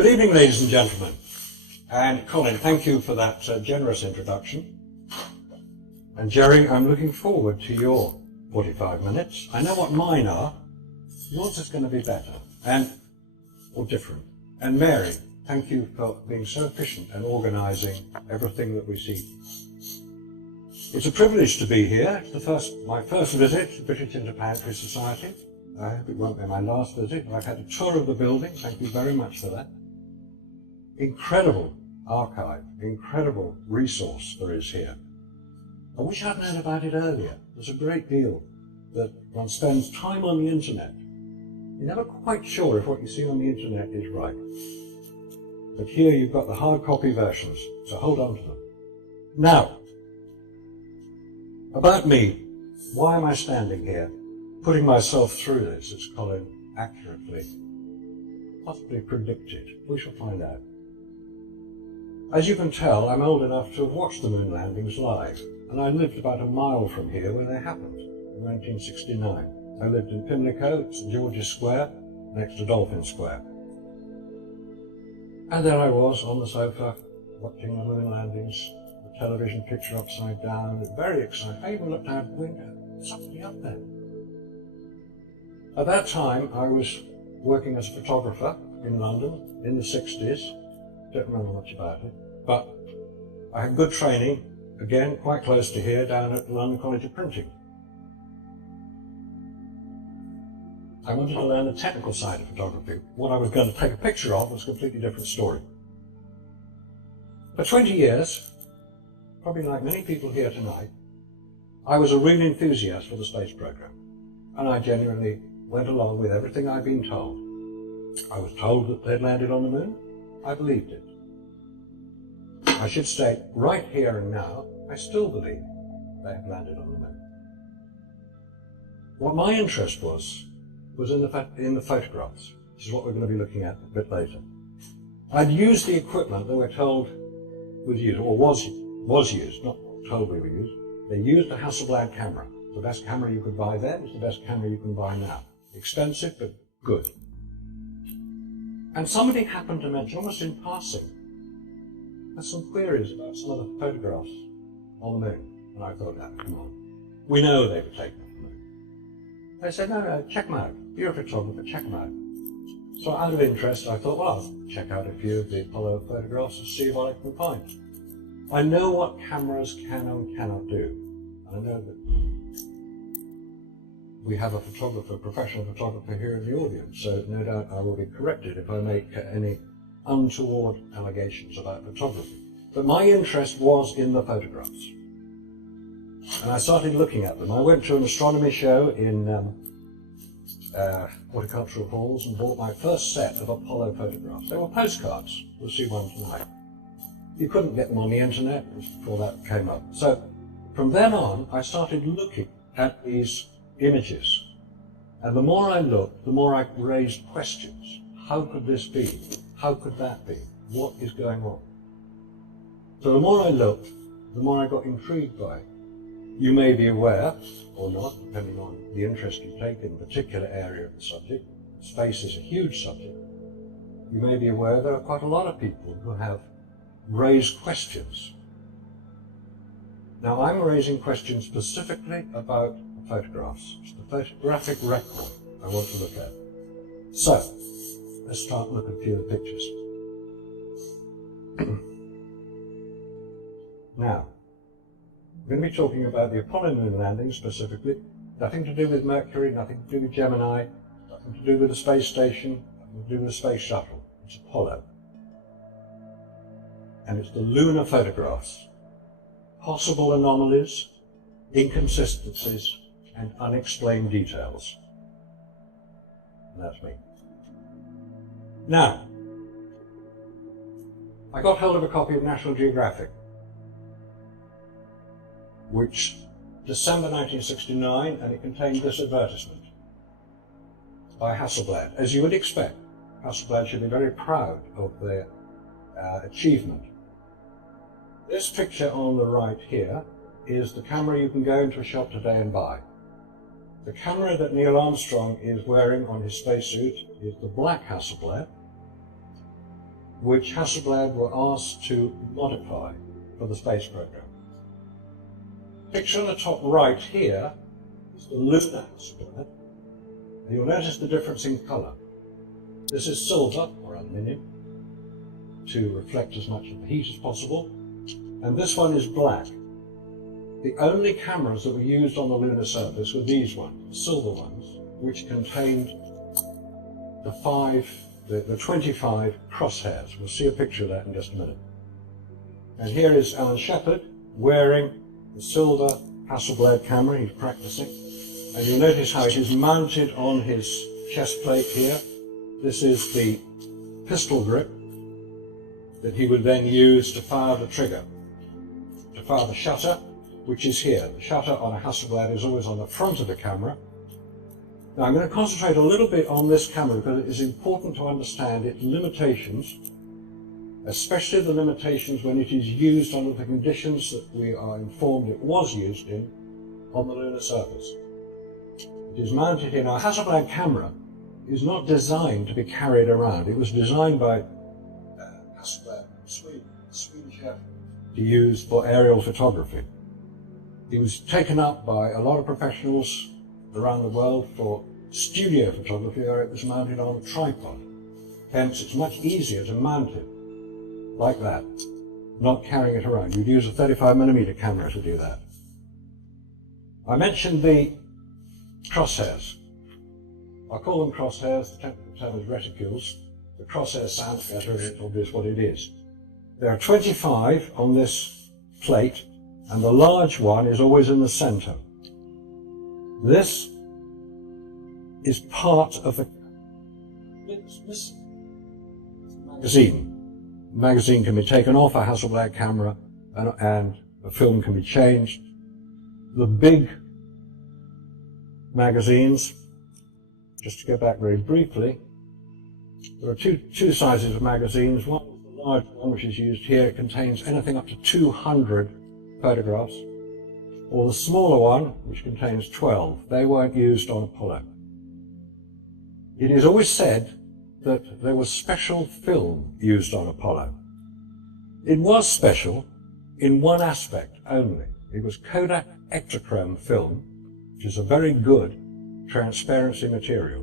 Good evening, ladies and gentlemen. And Colin, thank you for that generous introduction. And Jerry, I'm looking forward to your 45 minutes. I know what mine are. Yours is going to be better or different. And Mary, thank you for being so efficient and organising everything that we see. It's a privilege to be here. It's my first visit to the British Interplanetary Society. I hope it won't be my last visit. I've had a tour of the building. Thank you very much for that. Incredible archive, incredible resource there is here. I wish I'd known about it earlier. There's a great deal that one spends time on the internet. You're never quite sure if what you see on the internet is right. But here you've got the hard copy versions, so hold on to them. Now, about me, why am I standing here, putting myself through this, as Colin accurately, possibly predicted? We shall find out. As you can tell, I'm old enough to have watched the moon landings live, and I lived about a mile from here when they happened, in 1969. I lived in Pimlico, St George's Square, next to Dolphin Square. And there I was on the sofa, watching the moon landings, the television picture upside down, very excited. I even looked out the window, something up there. At that time, I was working as a photographer in London in the 60s. Don't remember much about it, but I had good training, again, quite close to here, down at the London College of Printing. I wanted to learn the technical side of photography. What I was going to take a picture of was a completely different story. For 20 years, probably like many people here tonight, I was a real enthusiast for the space program, and I genuinely went along with everything I'd been told. I was told that they'd landed on the moon. I believed it. I should state, right here and now, I still believe they have landed on the moon. What my interest was in the photographs, which is what we're going to be looking at a bit later. I'd used the equipment that we're told was used, or was used, not told we were used. They used a Hasselblad camera. The best camera you could buy then is the best camera you can buy now. Expensive, but good. And somebody happened to mention, almost in passing, there's some queries about some of the photographs on the moon. And I thought, oh, come on. We know they were taken on the moon. They said, no, check them out. You're a photographer, check them out. So out of interest, I thought, well, I'll check out a few of the Apollo photographs and see what I can find. I know what cameras can and cannot do. And I know that we have a photographer, professional photographer here in the audience, so no doubt I will be corrected if I make any untoward allegations about photography. But my interest was in the photographs. And I started looking at them. I went to an astronomy show in horticultural halls and bought my first set of Apollo photographs. They were postcards. We'll see one tonight. You couldn't get them on the internet before that came up. So from then on, I started looking at these images. And the more I looked, the more I raised questions. How could this be? How could that be? What is going on? So the more I looked, the more I got intrigued by it. You may be aware, or not, depending on the interest you take in a particular area of the subject. Space is a huge subject. You may be aware there are quite a lot of people who have raised questions. Now I'm raising questions specifically about the photographs. It's the photographic record I want to look at. So, let's start and look at a few of the pictures. Now, we're going to be talking about the Apollo moon landing specifically. Nothing to do with Mercury, nothing to do with Gemini, nothing to do with the space station, nothing to do with the space shuttle. It's Apollo. And it's the lunar photographs. Possible anomalies, inconsistencies, and unexplained details. And that's me. Now, I got hold of a copy of National Geographic, which December 1969, and it contained this advertisement by Hasselblad. As you would expect, Hasselblad should be very proud of their achievement. This picture on the right here is the camera you can go into a shop today and buy. The camera that Neil Armstrong is wearing on his spacesuit is the black Hasselblad, which Hasselblad were asked to modify for the space program. Picture on the top right here is the lunar Hasselblad. And you'll notice the difference in colour. This is silver or aluminium to reflect as much of the heat as possible, and this one is black. The only cameras that were used on the lunar surface were these ones, the silver ones, which contained the 25 crosshairs. We'll see a picture of that in just a minute. And here is Alan Shepard wearing the silver Hasselblad camera. He's practicing. And you'll notice how it is mounted on his chest plate here. This is the pistol grip that he would then use to fire the trigger, to fire the shutter, which is here. The shutter on a Hasselblad is always on the front of the camera. Now I'm going to concentrate a little bit on this camera because it is important to understand its limitations, especially the limitations when it is used under the conditions that we are informed it was used in on the lunar surface. It is mounted in our Hasselblad camera. Is not designed to be carried around. It was designed by Hasselblad, Swedish chef, to use for aerial photography. It was taken up by a lot of professionals around the world for studio photography, or it was mounted on a tripod. Hence, it's much easier to mount it like that, not carrying it around. You'd use a 35mm camera to do that. I mentioned the crosshairs. I call them crosshairs, the technical term is reticules. The crosshairs sound better and it's obvious what it is. There are 25 on this plate, and the large one is always in the center. This is part of the magazine. The magazine can be taken off a Hasselblad camera and a film can be changed. The big magazines, just to go back very briefly, there are two sizes of magazines. One is the large one, which is used here. It contains anything up to 200 photographs, or the smaller one, which contains 12. They weren't used on Apollo. It is always said that there was special film used on Apollo. It was special in one aspect only. It was Kodak Ektachrome film, which is a very good transparency material,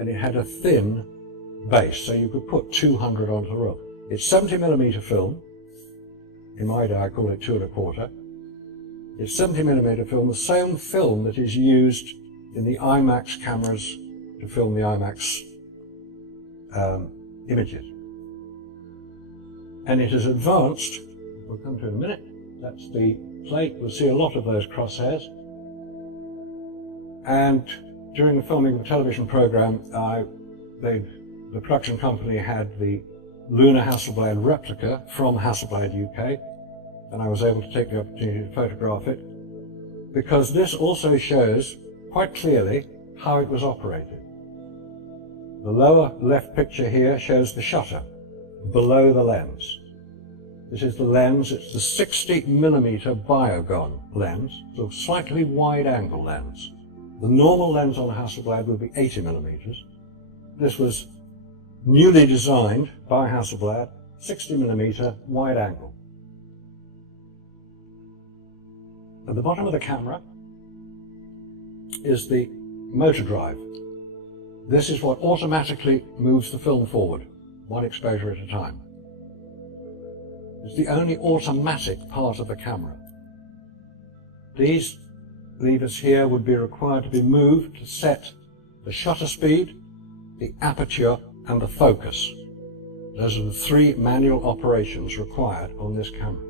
and it had a thin base, so you could put 200 onto the roll. It's 70mm film. In my day I call it 2 1/4. It's 70mm film, the same film that is used in the IMAX cameras to film the IMAX images. And it is advanced, we'll come to in a minute. That's the plate. We'll see a lot of those crosshairs. And during the filming of the television program, the production company had the lunar Hasselblad replica from Hasselblad UK, and I was able to take the opportunity to photograph it, because this also shows quite clearly how it was operated. The lower left picture here shows the shutter below the lens. This is the lens. It's the 60mm Biogon lens, so slightly wide angle lens. The normal lens on a Hasselblad would be 80mm. This was newly designed by Hasselblad, 60mm wide angle. At the bottom of the camera is the motor drive. This is what automatically moves the film forward, one exposure at a time. It's the only automatic part of the camera. These levers here would be required to be moved to set the shutter speed, the aperture, and the focus. Those are the 3 manual operations required on this camera.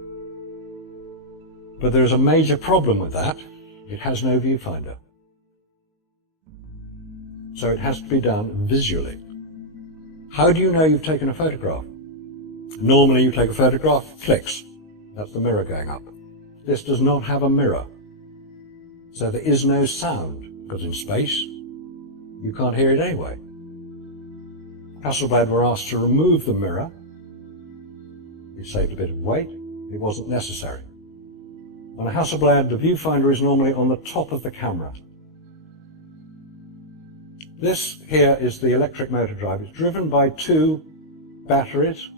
But there is a major problem with that. It has no viewfinder. So it has to be done visually. How do you know you've taken a photograph? Normally you take a photograph, clicks. That's the mirror going up. This does not have a mirror. So there is no sound, because in space you can't hear it anyway. Hasselblad were asked to remove the mirror. It saved a bit of weight. It wasn't necessary. On a Hasselblad, the viewfinder is normally on the top of the camera. This here is the electric motor drive. It's driven by 2 batteries,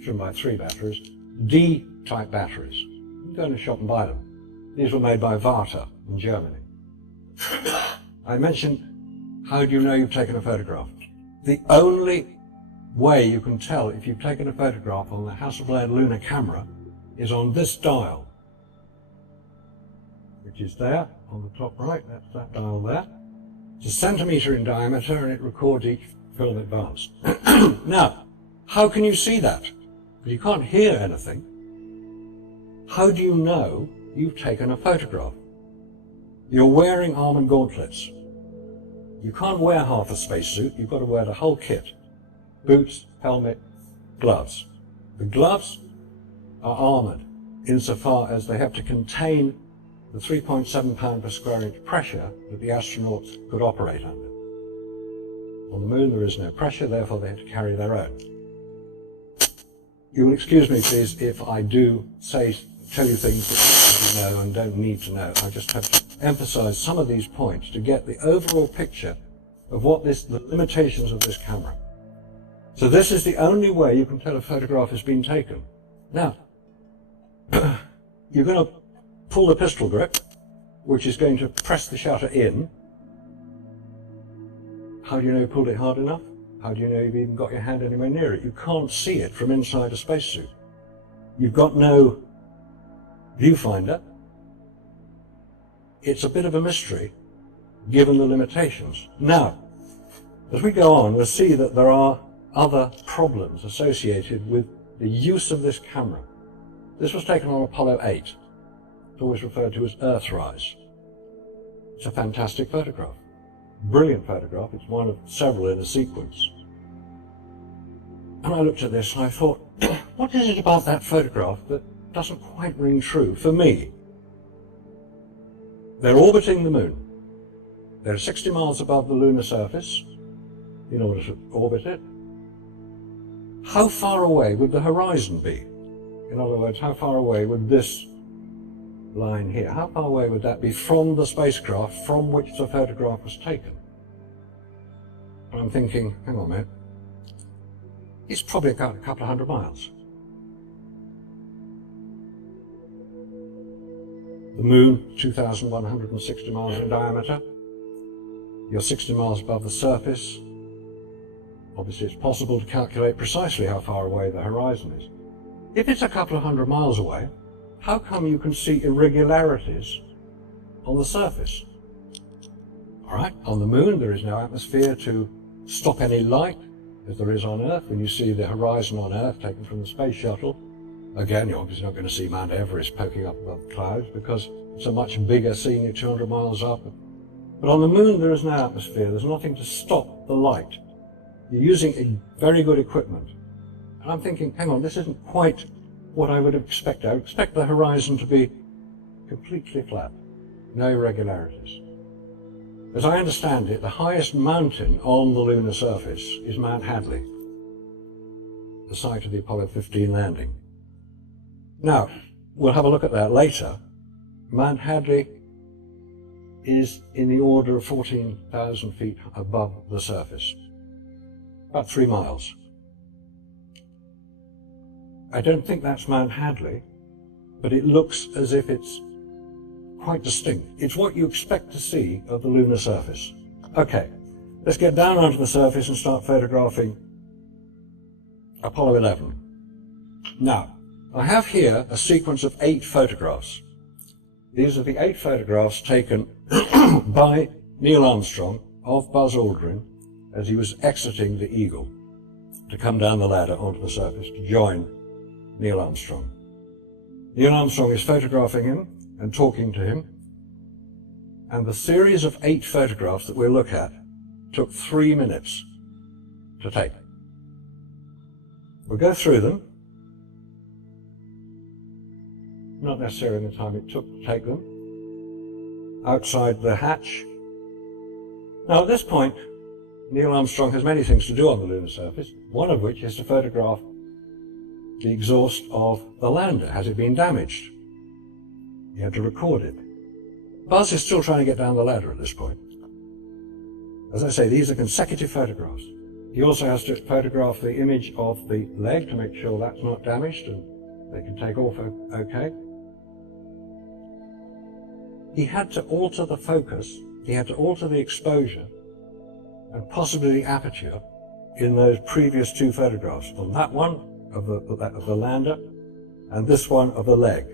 shouldn't buy 3 batteries, D-type batteries. You can go in the shop and buy them. These were made by Varta in Germany. I mentioned, how do you know you've taken a photograph? The only way you can tell if you've taken a photograph on the Hasselblad lunar camera is on this dial, which is there on the top right. That's that dial there. It's a centimetre in diameter and it records each film advanced. Now, how can you see that? You can't hear anything. How do you know you've taken a photograph? You're wearing arm and gauntlets. You can't wear half a spacesuit, you've got to wear the whole kit. Boots, helmet, gloves. The gloves are armoured insofar as they have to contain the 3.7 pound per square inch pressure that the astronauts could operate under. On the moon there is no pressure, therefore they have to carry their own. You will excuse me please if I do tell you things that you know and don't need to know. I just have to emphasize some of these points to get the overall picture of what the limitations of this camera. So this is the only way you can tell a photograph has been taken. Now, you're going to pull the pistol grip, which is going to press the shutter in. How do you know you pulled it hard enough? How do you know you've even got your hand anywhere near it? You can't see it from inside a spacesuit. You've got no viewfinder. It's a bit of a mystery, given the limitations. Now, as we go on, we'll see that there are other problems associated with the use of this camera. This was taken on Apollo 8. It's always referred to as Earthrise. It's a fantastic photograph. Brilliant photograph. It's one of several in a sequence. And I looked at this and I thought, what is it about that photograph that doesn't quite ring true for me? They're orbiting the moon. They're 60 miles above the lunar surface in order to orbit it. How far away would the horizon be? In other words, how far away would this line here, how far away would that be from the spacecraft from which the photograph was taken? And I'm thinking, hang on a minute, it's probably a couple of 100 miles. The moon, 2,160 miles in diameter. You're 60 miles above the surface. Obviously it's possible to calculate precisely how far away the horizon is. If it's a couple of 100 miles away, how come you can see irregularities on the surface? All right, on the moon there is no atmosphere to stop any light, as there is on Earth. When you see the horizon on Earth taken from the space shuttle, again, you're obviously not going to see Mount Everest poking up above the clouds because it's a much bigger scene, you're 200 miles up. But on the moon there is no atmosphere, there's nothing to stop the light. You're using very good equipment. And I'm thinking, hang on, this isn't quite what I would have expected. I would expect the horizon to be completely flat, no irregularities. As I understand it, the highest mountain on the lunar surface is Mount Hadley, the site of the Apollo 15 landing. Now, we'll have a look at that later. Mount Hadley is in the order of 14,000 feet above the surface, about 3 miles. I don't think that's Mount Hadley, but it looks as if it's quite distinct. It's what you expect to see of the lunar surface. Okay, let's get down onto the surface and start photographing Apollo 11. Now, I have here a sequence of 8 photographs. These are the 8 photographs taken by Neil Armstrong of Buzz Aldrin as he was exiting the Eagle to come down the ladder onto the surface to join Neil Armstrong. Neil Armstrong is photographing him and talking to him, and the series of 8 photographs that we'll look at took 3 minutes to take. We'll go through them, not necessarily in the time it took to take them, outside the hatch. Now at this point, Neil Armstrong has many things to do on the lunar surface, one of which is to photograph the exhaust of the lander. Has it been damaged? He had to record it. Buzz is still trying to get down the ladder at this point. As I say, these are consecutive photographs. He also has to photograph the image of the leg to make sure that's not damaged and they can take off okay. He had to alter the focus, he had to alter the exposure and possibly the aperture in those previous two photographs, on that one of the lander and this one of the leg.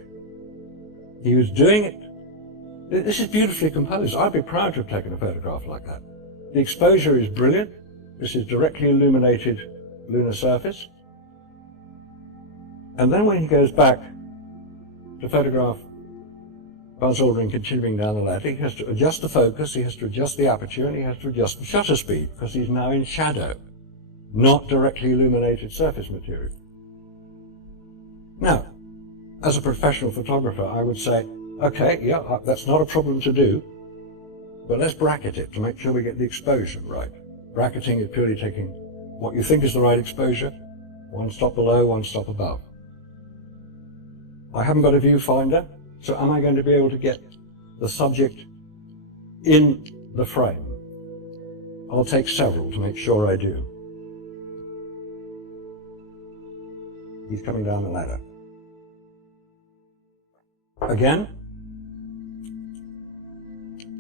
He was doing it. This is beautifully composed. I'd be proud to have taken a photograph like that. The exposure is brilliant. This is directly illuminated lunar surface. And then when he goes back to photograph Buzz Aldrin continuing down the ladder, he has to adjust the focus, he has to adjust the aperture, and he has to adjust the shutter speed, because he's now in shadow, not directly illuminated surface material. Now, as a professional photographer, I would say, okay, yeah, that's not a problem to do, but let's bracket it to make sure we get the exposure right. Bracketing is purely taking what you think is the right exposure, one stop below, one stop above. I haven't got a viewfinder, so am I going to be able to get the subject in the frame? I'll take several to make sure I do. He's coming down the ladder. Again,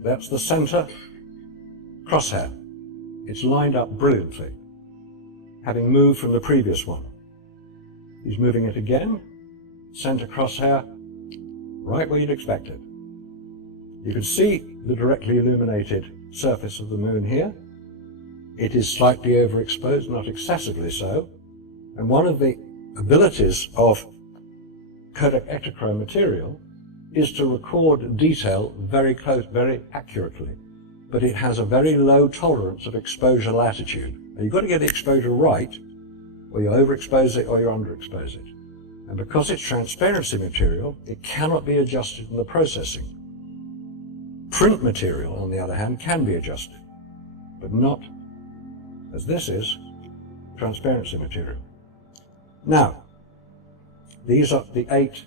that's the center crosshair. It's lined up brilliantly, having moved from the previous one. He's moving it again, center crosshair, right where you'd expect it. You can see the directly illuminated surface of the moon here. It is slightly overexposed, not excessively so. And one of the abilities of Kodak Ektachrome material is to record detail very close, very accurately. But it has a very low tolerance of exposure latitude. And you've got to get the exposure right, or you overexpose it or you underexpose it. And because it's transparency material, it cannot be adjusted in the processing. Print material, on the other hand, can be adjusted, but not, as this is, transparency material. Now, these are the 8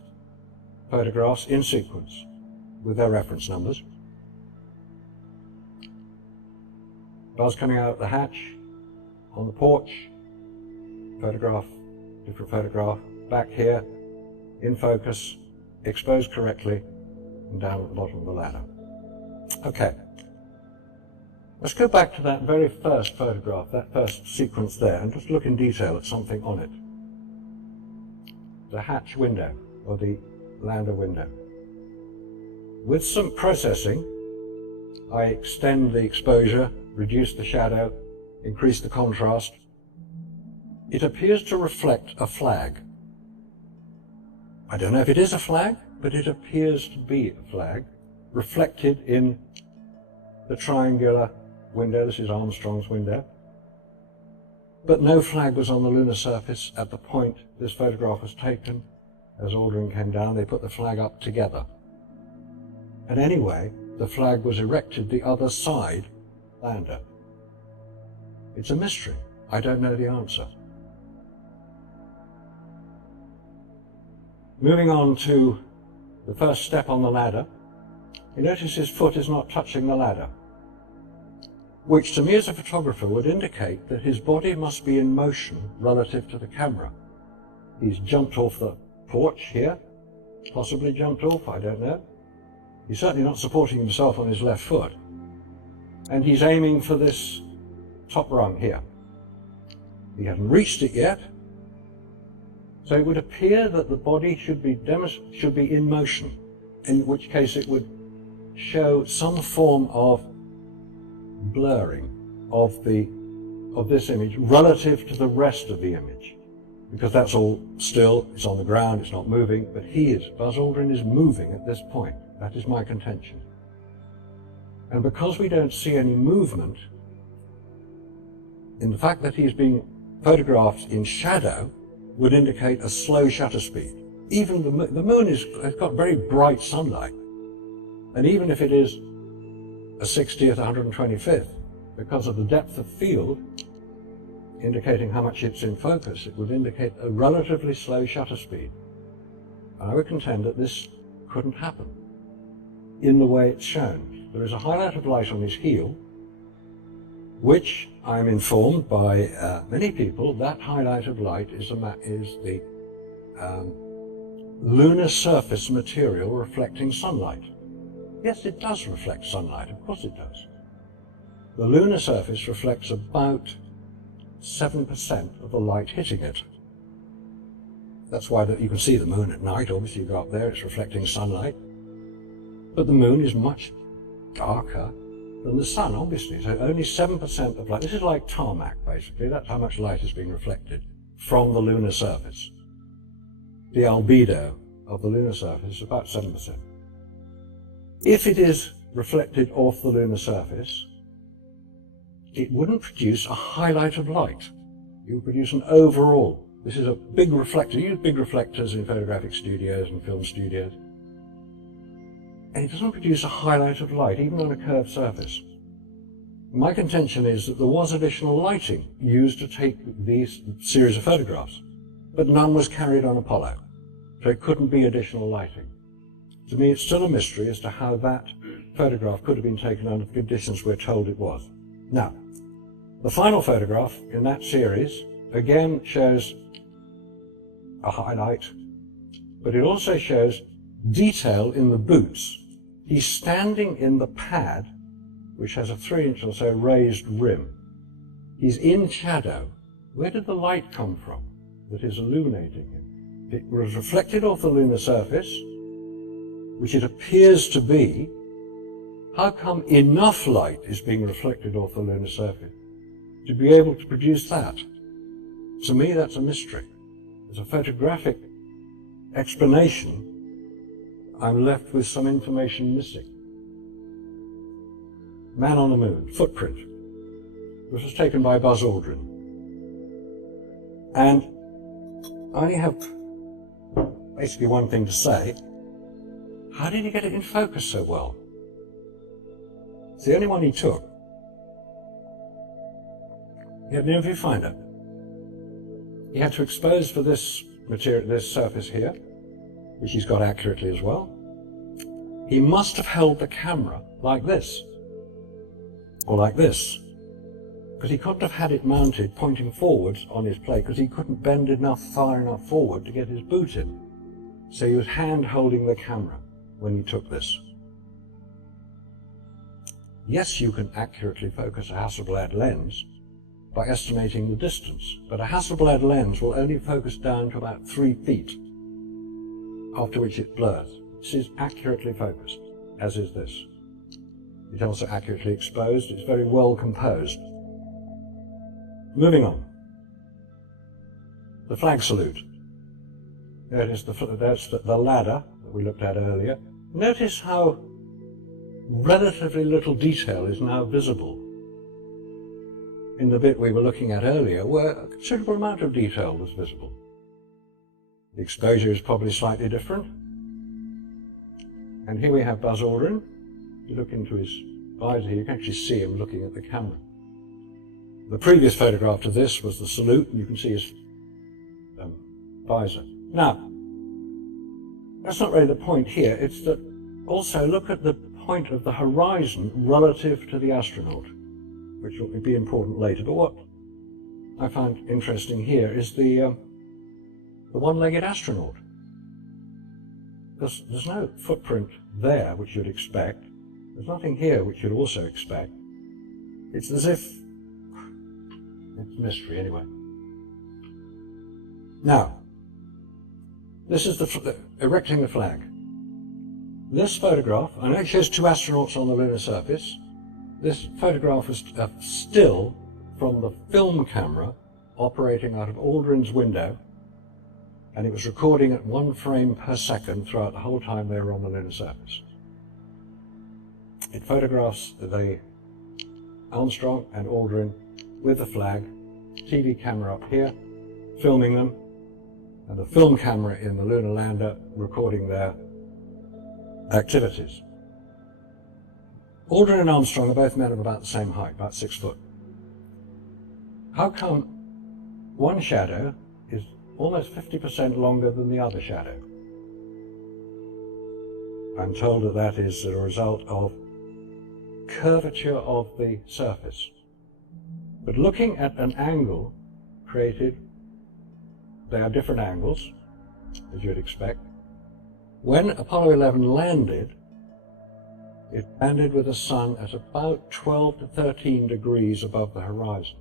photographs in sequence with their reference numbers. Buzz coming out of the hatch, on the porch, photograph, different photograph, back here, in focus, exposed correctly, and down at the bottom of the ladder. Okay, let's go back to that very first photograph, that first sequence there, and just look in detail at something on it. The hatch window, or the lander window. With some processing, I extend the exposure, reduce the shadow, increase the contrast. It appears to reflect a flag. I don't know if it is a flag, but it appears to be a flag, reflected in the triangular window. This is Armstrong's window. But no flag was on the lunar surface at the point this photograph was taken. As Aldrin came down, they put the flag up together. And anyway, the flag was erected the other side lander. It's a mystery. I don't know the answer. Moving on to the first step on the ladder, you notice his foot is not touching the ladder, which to me as a photographer would indicate that his body must be in motion relative to the camera. He's jumped off the porch here, possibly jumped off, I don't know. He's certainly not supporting himself on his left foot. And he's aiming for this top rung here. He hasn't reached it yet. So it would appear that the body should be in motion, in which case it would show some form of blurring of this image relative to the rest of the image. Because that's all still, it's on the ground, it's not moving, but Buzz Aldrin is moving at this point. That is my contention. And because we don't see any movement, in the fact that he's being photographed in shadow would indicate a slow shutter speed. Even the moon has got very bright sunlight. And even if it is a 60th, 125th, because of the depth of field, indicating how much it's in focus, it would indicate a relatively slow shutter speed. And I would contend that this couldn't happen in the way it's shown. There is a highlight of light on his heel, which I'm informed by many people, that highlight of light is the lunar surface material reflecting sunlight. Yes, it does reflect sunlight, of course it does. The lunar surface reflects about 7% of the light hitting it. That's why you can see the moon at night. Obviously you go up there, it's reflecting sunlight. But the moon is much darker than the sun, obviously. So only 7% of light. This is like tarmac, basically. That's how much light is being reflected from the lunar surface. The albedo of the lunar surface is about 7%. If it is reflected off the lunar surface, it wouldn't produce a highlight of light. It would produce an overall. This is a big reflector. You use big reflectors in photographic studios and film studios. And it doesn't produce a highlight of light, even on a curved surface. My contention is that there was additional lighting used to take these series of photographs, but none was carried on Apollo, so it couldn't be additional lighting. To me, it's still a mystery as to how that photograph could have been taken under the conditions we're told it was. Now, the final photograph in that series again shows a highlight, but it also shows detail in the boots. He's standing in the pad, which has a 3-inch or so raised rim. He's in shadow. Where did the light come from that is illuminating him? It was reflected off the lunar surface, which it appears to be. How come enough light is being reflected off the lunar surface to be able to produce that? To me, that's a mystery. As a photographic explanation, I'm left with some information missing. Man on the Moon, footprint. This was taken by Buzz Aldrin. And I only have basically one thing to say. How did he get it in focus so well? It's the only one he took. He had no viewfinder. He had to expose for this material, this surface here, which he's got accurately as well. He must have held the camera like this, or like this, because he couldn't have had it mounted pointing forwards on his plate, because he couldn't bend far enough forward to get his boot in. So he was hand holding the camera when he took this. Yes, you can accurately focus a Hasselblad lens by estimating the distance, but a Hasselblad lens will only focus down to about 3 feet, after which it blurs. This is accurately focused, as is this. It's also accurately exposed. It's very well composed. Moving on. The flag salute. There it is, that's the ladder that we looked at earlier. Notice how relatively little detail is now visible. In the bit we were looking at earlier, where a considerable amount of detail was visible. The exposure is probably slightly different. And here we have Buzz Aldrin. You look into his visor here, you can actually see him looking at the camera. The previous photograph to this was the salute, and you can see his visor. Now, that's not really the point here. It's that also look at the point of the horizon relative to the astronaut, which will be important later. But what I find interesting here is the one-legged astronaut. Because there's no footprint there, which you'd expect. There's nothing here, which you'd also expect. It's as if it's mystery, anyway. Now, this is erecting the flag. This photograph, I know it shows 2 astronauts on the lunar surface. This photograph is a still from the film camera operating out of Aldrin's window, and it was recording at 1 frame per second throughout the whole time they were on the lunar surface. It photographs the Armstrong and Aldrin with the flag, TV camera up here, filming them, and the film camera in the lunar lander recording their activities. Aldrin and Armstrong are both men of about the same height, about 6 foot. How come one shadow is almost 50% longer than the other shadow? I'm told that that is a result of curvature of the surface. But looking at an angle created, they are different angles, as you'd expect. When Apollo 11 landed, it landed with the sun at about 12 to 13 degrees above the horizon.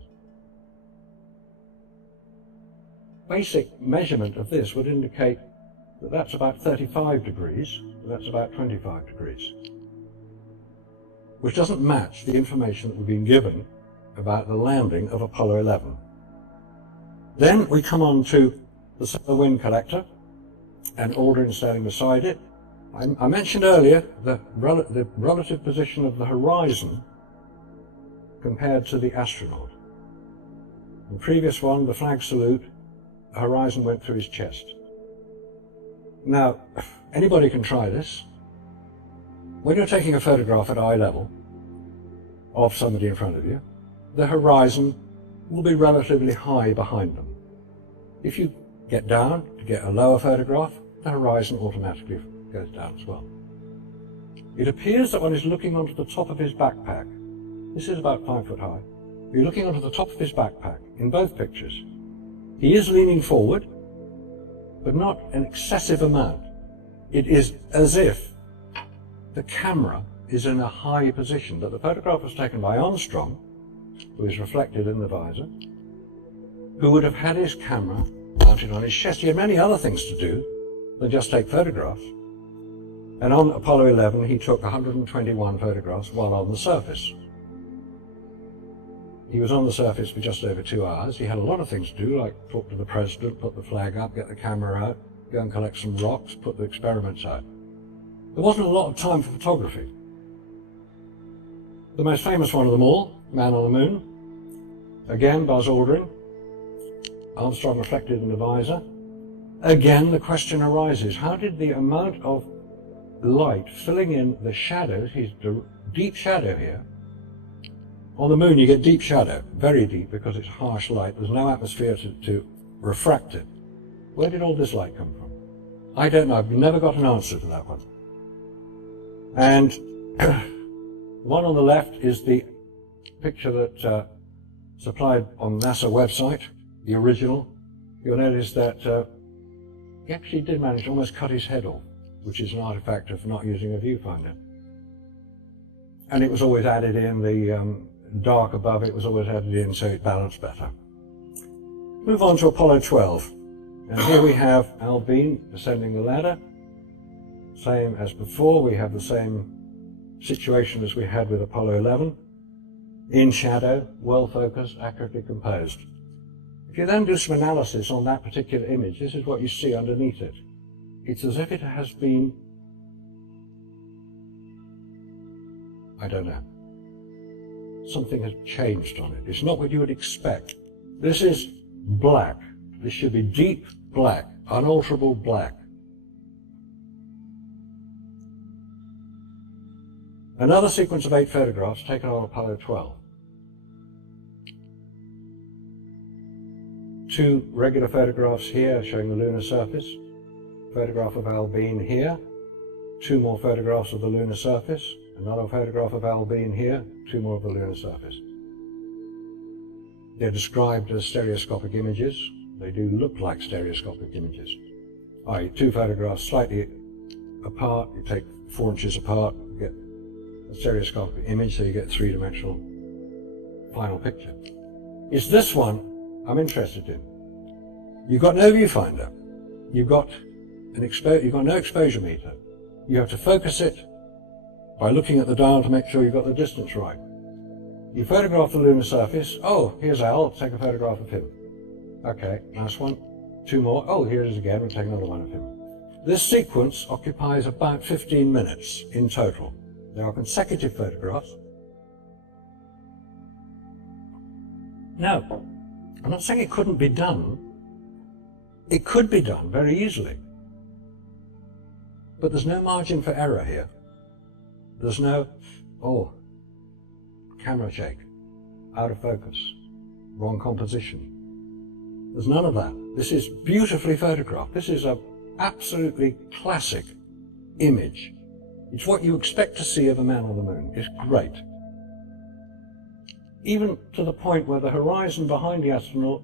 Basic measurement of this would indicate that that's about 35 degrees, that's about 25 degrees, which doesn't match the information that we've been given about the landing of Apollo 11. Then we come on to the solar wind collector and Aldrin standing beside it. I mentioned earlier the relative position of the horizon compared to the astronaut. In the previous one, the flag salute, the horizon went through his chest. Now, anybody can try this. When you're taking a photograph at eye level of somebody in front of you, the horizon will be relatively high behind them. If you get down to get a lower photograph, the horizon automatically goes down as well. It appears that one is looking onto the top of his backpack. This is about 5 foot high. You're looking onto the top of his backpack in both pictures. He is leaning forward, but not an excessive amount. It is as if the camera is in a high position, that the photograph was taken by Armstrong, who is reflected in the visor, who would have had his camera mounted on his chest. He had many other things to do than just take photographs. And on Apollo 11, he took 121 photographs while on the surface. He was on the surface for just over 2 hours. He had a lot of things to do, like talk to the president, put the flag up, get the camera out, go and collect some rocks, put the experiments out. There wasn't a lot of time for photography. The most famous one of them all, Man on the Moon. Again, Buzz Aldrin. Armstrong reflected in the visor. Again, the question arises, how did the amount of light filling in the shadows, his deep shadow here, on the moon you get deep shadow, very deep, because it's harsh light, there's no atmosphere to refract it. Where did all this light come from? I don't know, I've never got an answer to that one. And the one on the left is the picture that supplied on NASA website, the original. You'll notice that he actually did manage to almost cut his head off, which is an artifact of not using a viewfinder. And it was always added in, the dark above it was always added in so it balanced better. Move on to Apollo 12. And here we have Al Bean ascending the ladder. Same as before, we have the same situation as we had with Apollo 11. In shadow, well focused, accurately composed. If you then do some analysis on that particular image, this is what you see underneath it. It's as if it has been, I don't know, something has changed on it. It's not what you would expect. This is black. This should be deep black, unalterable black. Another sequence of 8 photographs taken on Apollo 12. 2 regular photographs here showing the lunar surface. Photograph of Al Bean here. 2 more photographs of the lunar surface. Another photograph of Al Bean here. 2 more of the lunar surface. They're described as stereoscopic images. They do look like stereoscopic images. i.e. 2 photographs slightly apart. You take 4 inches apart, you get a stereoscopic image, so you get 3-dimensional final picture. It's this one I'm interested in. You've got no viewfinder. You've got no exposure meter. You have to focus it by looking at the dial to make sure you've got the distance right. You photograph the lunar surface. Oh, here's Al. Take a photograph of him. Okay, nice one. 2 more. Oh, here it is again. We'll take another one of him. This sequence occupies about 15 minutes in total. There are consecutive photographs. Now, I'm not saying it couldn't be done. It could be done very easily. But there's no margin for error here. There's no, camera shake, out of focus, wrong composition. There's none of that. This is beautifully photographed. This is an absolutely classic image. It's what you expect to see of a man on the moon. It's great. even to the point where the horizon behind the astronaut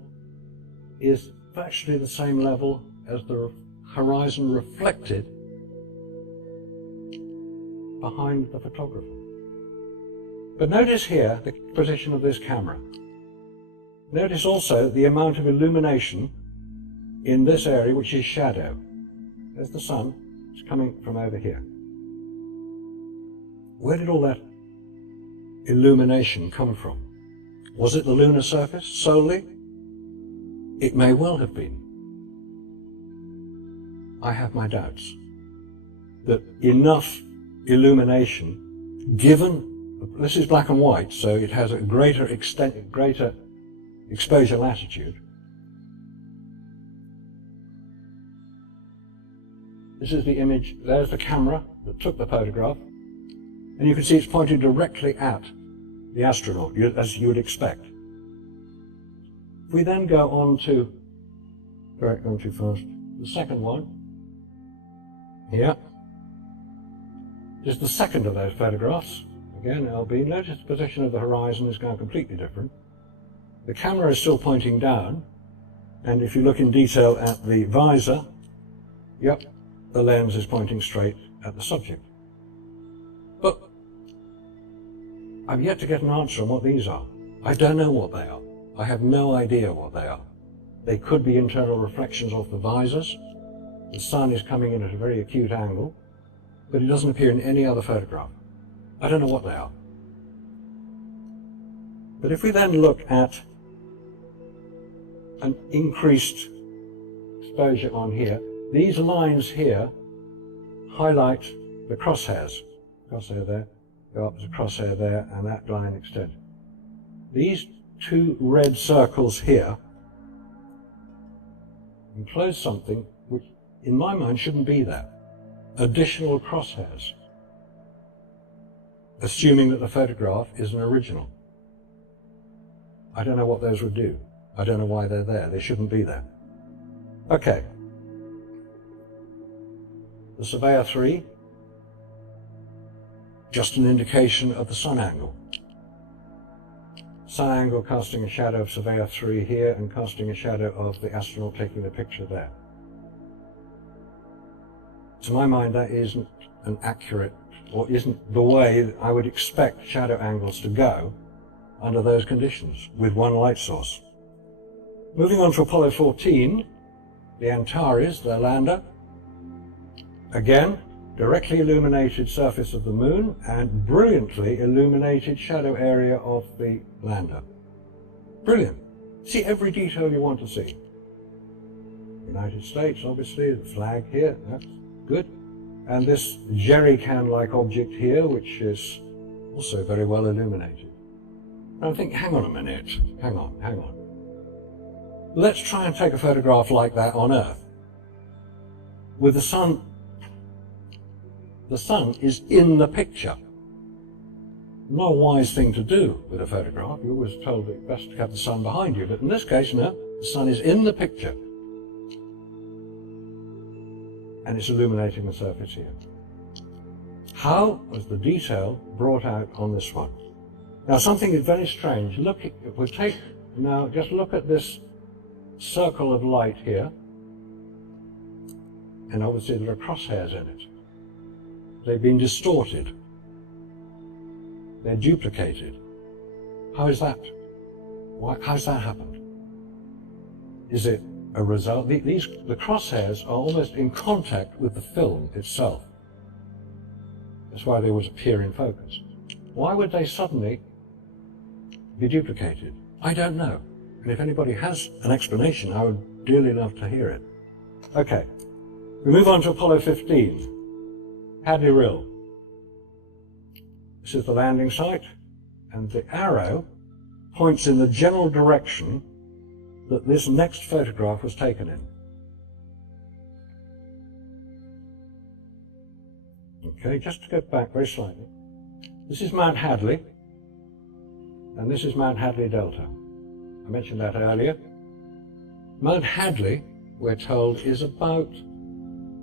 is virtually the same level as the horizon reflected behind the photographer. But notice here the position of this camera. Notice also the amount of illumination in this area, which is shadow. There's the sun, it's coming from over here. Where did all that illumination come from? Was it the lunar surface solely? It may well have been. I have my doubts that enough illumination, given, this is black and white, so it has a greater exposure latitude. This is the image, there's the camera that took the photograph, and you can see it's pointed directly at the astronaut, as you would expect. If we then go on to, correct, going too fast, the second one, here, is the second of those photographs. Again, LB, notice the position of the horizon is now completely different. The camera is still pointing down, and if you look in detail at the visor, yep, the lens is pointing straight at the subject. But I've yet to get an answer on what these are. I don't know what they are. I have no idea what they are. They could be internal reflections off the visors. The sun is coming in at a very acute angle, but it doesn't appear in any other photograph. I don't know what they are. But if we then look at an increased exposure on here, these lines here highlight the crosshairs. Crosshair there, go up to crosshair there, and that line extends. These two red circles here enclose something which, in my mind, shouldn't be there. Additional crosshairs, assuming that the photograph is an original. I don't know what those would do. I don't know why they're there. They shouldn't be there. Okay. The Surveyor 3, just an indication of the sun angle. Sun angle casting a shadow of Surveyor 3 here and casting a shadow of the astronaut taking the picture there. To my mind, that isn't an accurate, or isn't the way I would expect shadow angles to go under those conditions with one light source. Moving on to Apollo 14, the Antares, their lander. Again, directly illuminated surface of the moon and brilliantly illuminated shadow area of the lander. Brilliant. See every detail you want to see. United States, obviously, the flag here, that's good. And this jerry can-like object here, which is also very well illuminated. And I think, hang on a minute, hang on. Let's try and take a photograph like that on Earth. With the sun is in the picture. Not a wise thing to do with a photograph. You're always told that it's best to have the sun behind you, but in this case, no, the sun is in the picture. And it's illuminating the surface here. How was the detail brought out on this one? Now, something is very strange. Look, if we take, now, just look at this circle of light here, and obviously there are crosshairs in it. They've been distorted. They're duplicated. How is that? How's that happened? Is it a result? The crosshairs are almost in contact with the film itself. That's why they always appear in focus. Why would they suddenly be duplicated? I don't know. And if anybody has an explanation, I would dearly love to hear it. Okay, we move on to Apollo 15. Hadley Rill. This is the landing site, and the arrow points in the general direction that this next photograph was taken in. Okay, just to go back very slightly. This is Mount Hadley, and this is Mount Hadley Delta. I mentioned that earlier. Mount Hadley, we're told, is about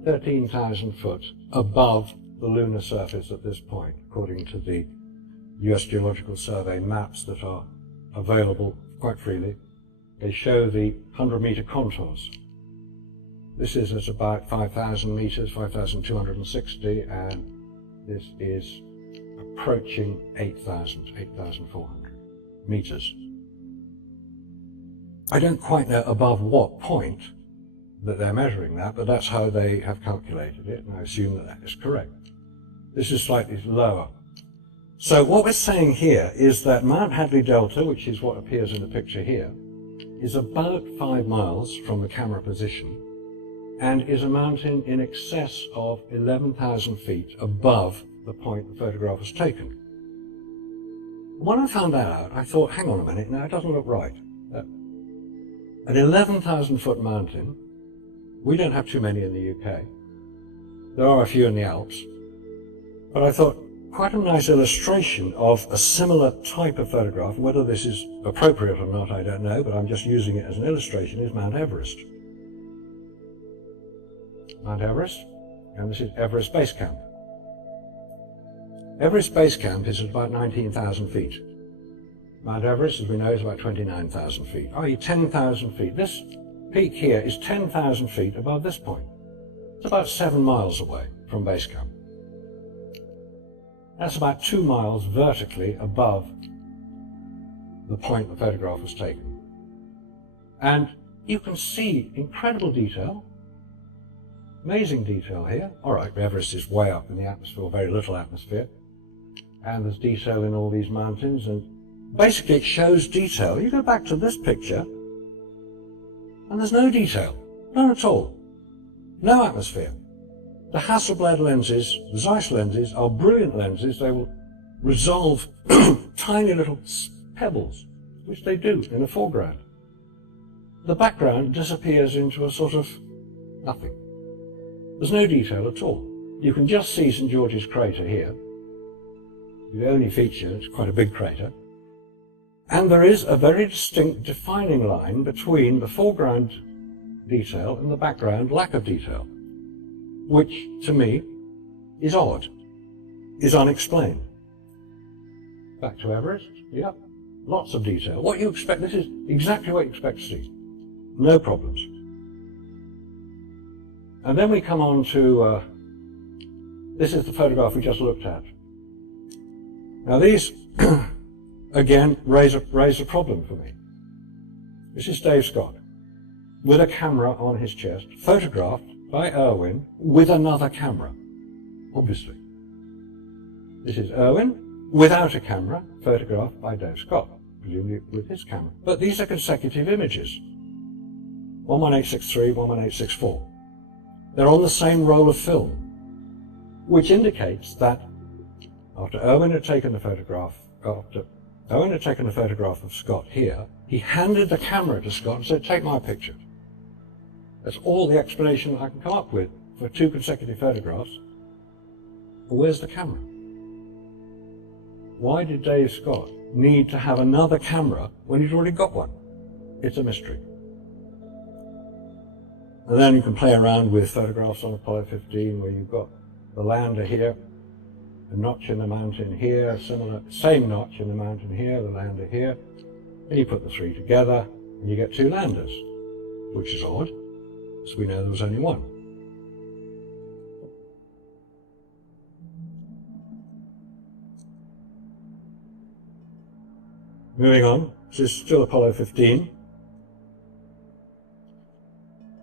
13,000 foot above the lunar surface at this point, according to the US Geological Survey maps that are available quite freely. They show the 100-meter contours. This is at about 5,000 meters, 5,260, and this is approaching 8,000, 8,400 meters. I don't quite know above what point that they're measuring that, but that's how they have calculated it, and I assume that that is correct. This is slightly lower. So what we're saying here is that Mount Hadley Delta, which is what appears in the picture here, is about 5 miles from the camera position and is a mountain in excess of 11,000 feet above the point the photograph was taken. When I found that out, I thought, hang on a minute, now it doesn't look right. An 11,000 foot mountain, we don't have too many in the UK. There are a few in the Alps, but I thought quite a nice illustration of a similar type of photograph. Whether this is appropriate or not, I don't know, but I'm just using it as an illustration, is Mount Everest. Mount Everest, and this is Everest Base Camp. Everest Base Camp is at about 19,000 feet. Mount Everest, as we know, is about 29,000 feet, i.e. 10,000 feet. This peak here is 10,000 feet above this point. It's about 7 miles away from base camp. That's about 2 miles vertically above the point the photograph was taken. And you can see incredible detail, amazing detail here. All right, Everest is way up in the atmosphere, very little atmosphere. And there's detail in all these mountains, and basically it shows detail. You go back to this picture, and there's no detail, none at all. No atmosphere. The Hasselblad lenses, the Zeiss lenses, are brilliant lenses. They will resolve tiny little pebbles, which they do in the foreground. The background disappears into a sort of nothing. There's no detail at all. You can just see St. George's crater here. The only feature, it's quite a big crater. And there is a very distinct defining line between the foreground detail and the background lack of detail, which to me is odd, is unexplained. Back to Everest, yep, lots of detail. What you expect, this is exactly what you expect to see. No problems. And then we come on to, this is the photograph we just looked at. Now these, again, raise a problem for me. This is Dave Scott with a camera on his chest, photographed by Irwin with another camera, obviously. This is Irwin without a camera, photographed by Dave Scott, presumably with his camera. But these are consecutive images, 11863, 11864. They're on the same roll of film, which indicates that after Irwin had taken the photograph, of Scott here, he handed the camera to Scott and said, take my picture. That's all the explanation I can come up with for 2 consecutive photographs. But where's the camera? Why did Dave Scott need to have another camera when he's already got one? It's a mystery. And then you can play around with photographs on Apollo 15 where you've got the lander here, a notch in the mountain here, same notch in the mountain here, the lander here, and you put the 3 together and you get 2 landers, which is odd, because we know there was only one. Moving on, this is still Apollo 15.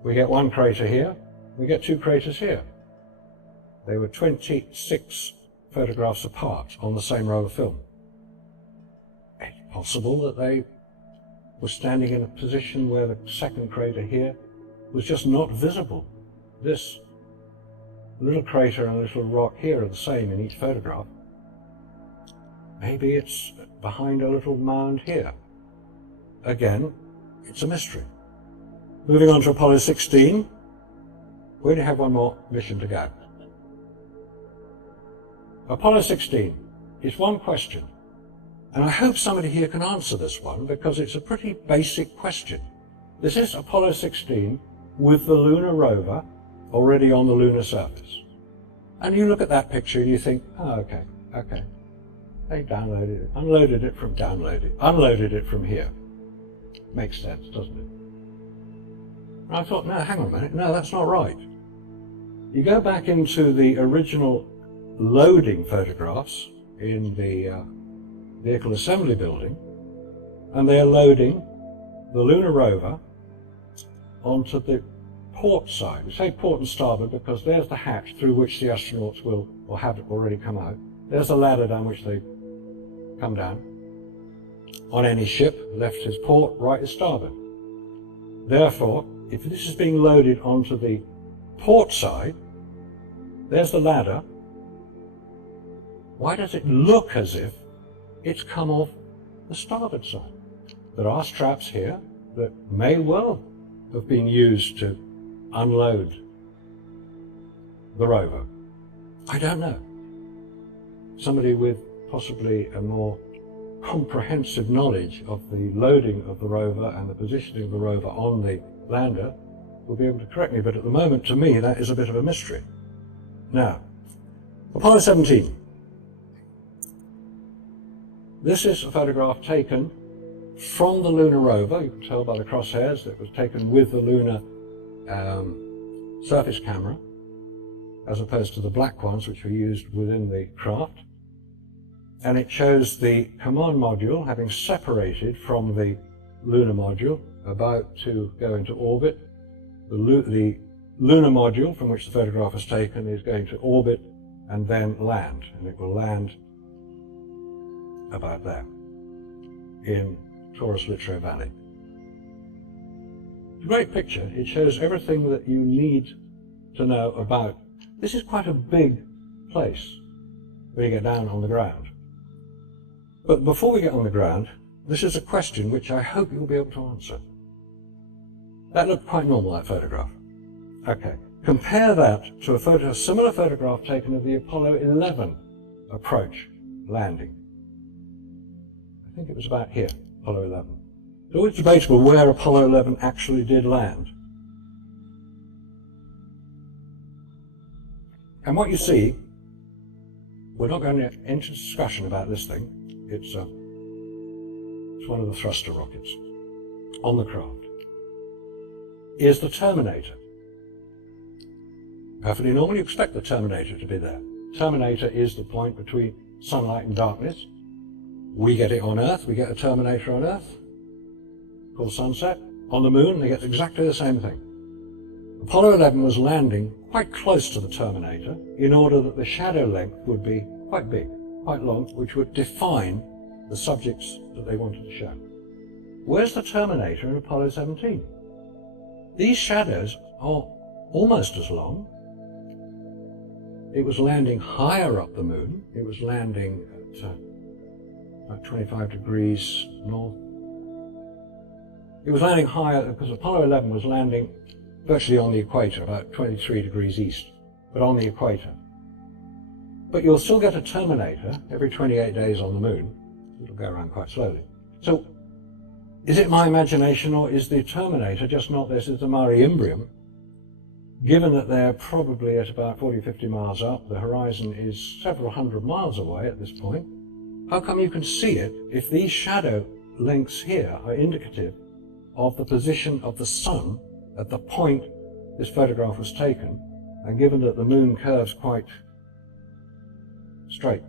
We get 1 crater here, we get 2 craters here. They were 26 photographs apart on the same roll of film. It's possible that they were standing in a position where the second crater here was just not visible. This little crater and a little rock here are the same in each photograph. Maybe it's behind a little mound here. Again, it's a mystery. Moving on to Apollo 16, we only have 1 more mission to go. Apollo 16 is 1 question, and I hope somebody here can answer this one because it's a pretty basic question. This is Apollo 16 with the lunar rover already on the lunar surface. And you look at that picture and you think, oh, okay. They downloaded it, unloaded it from unloaded it from here. Makes sense, doesn't it? And I thought, no, hang on a minute, no, that's not right. You go back into the original loading photographs in the vehicle assembly building, and they're loading the lunar rover onto the port side. We say port and starboard because there's the hatch through which the astronauts will, or have already come out. There's the ladder down which they come down. On any ship, left is port, right is starboard. Therefore, if this is being loaded onto the port side, there's the ladder. Why does it look as if it's come off the starboard side? There are straps here that may well have been used to unload the rover. I don't know. Somebody with possibly a more comprehensive knowledge of the loading of the rover and the positioning of the rover on the lander will be able to correct me, but at the moment, to me, that is a bit of a mystery. Now, Apollo 17. This is a photograph taken from the lunar rover. You can tell by the crosshairs that it was taken with the lunar surface camera, as opposed to the black ones which were used within the craft. And it shows the command module having separated from the lunar module, about to go into orbit. The lunar module from which the photograph was taken is going to orbit and then land, and it will land about there in Taurus Littrow Valley. It's a great picture. It shows everything that you need to know about. This is quite a big place when you get down on the ground. But before we get on the ground, this is a question which I hope you'll be able to answer. That looked quite normal, that photograph. Okay, compare that to a similar photograph taken of the Apollo 11 approach landing. I think it was about here, Apollo 11. It's always debatable where Apollo 11 actually did land. And what you see, we're not going to enter discussion about this thing. It's one of the thruster rockets on the craft. Is the Terminator. Perfectly normal, you expect the Terminator to be there. Terminator is the point between sunlight and darkness. We get it on Earth, we get a Terminator on Earth, called sunset. On the moon, they get exactly the same thing. Apollo 11 was landing quite close to the Terminator in order that the shadow length would be quite big, quite long, which would define the subjects that they wanted to show. Where's the Terminator in Apollo 17? These shadows are almost as long. It was landing higher up the moon. It was landing at about 25 degrees north. It was landing higher because Apollo 11 was landing virtually on the equator, about 23 degrees east, but on the equator. But you'll still get a Terminator every 28 days on the moon. It'll go around quite slowly. So, is it my imagination, or is the Terminator just not this? It's a Mare Imbrium. Given that they're probably at about 40-50 miles up, the horizon is several hundred miles away at this point. How come you can see it if these shadow lengths here are indicative of the position of the sun at the point this photograph was taken, and given that the moon curves quite straight,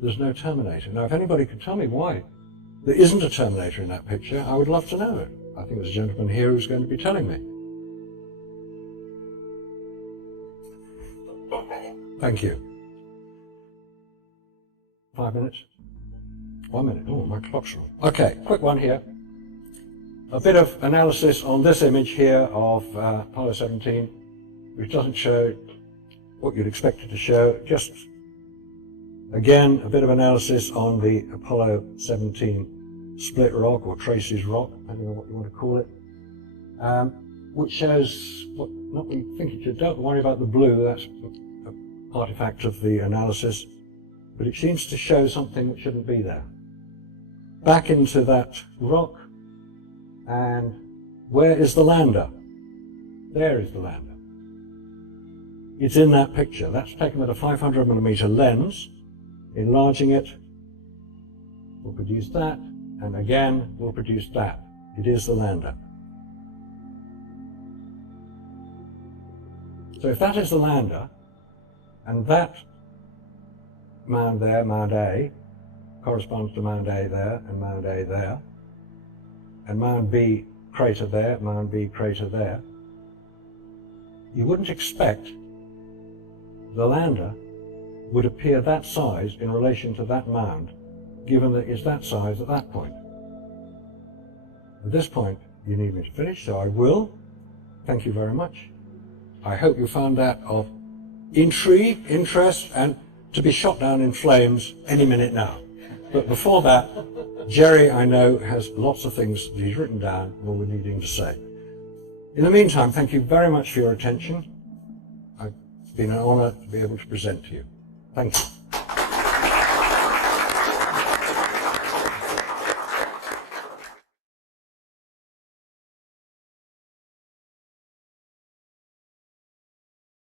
there's no Terminator. Now, if anybody could tell me why there isn't a Terminator in that picture, I would love to know it. I think there's a gentleman here who's going to be telling me. Thank you. 5 minutes? 1 minute. Oh, my clock's wrong. Okay, quick one here. A bit of analysis on this image here of Apollo 17, which doesn't show what you'd expect it to show. Just, again, a bit of analysis on the Apollo 17 split rock, or Tracy's rock, depending on what you want to call it, which shows what not we think it should. Don't worry about the blue, that's an artifact of the analysis, but it seems to show something that shouldn't be there. Back into that rock, and where is the lander? There is the lander. It's in that picture. That's taken with a 500mm lens, enlarging it will produce that, and again will produce that. It is the lander. So if that is the lander, and that mound there, mound A, corresponds to mound A there, and mound A there, and mound B crater there, mound B crater there, you wouldn't expect the lander would appear that size in relation to that mound, given that it's that size at that point. At this point, you need me to finish, so I will. Thank you very much. I hope you found that of intrigue, interest, and to be shot down in flames any minute now. But before that, Jerry, I know, has lots of things that he's written down and we're needing to say. In the meantime, thank you very much for your attention. It's been an honour to be able to present to you. Thank you.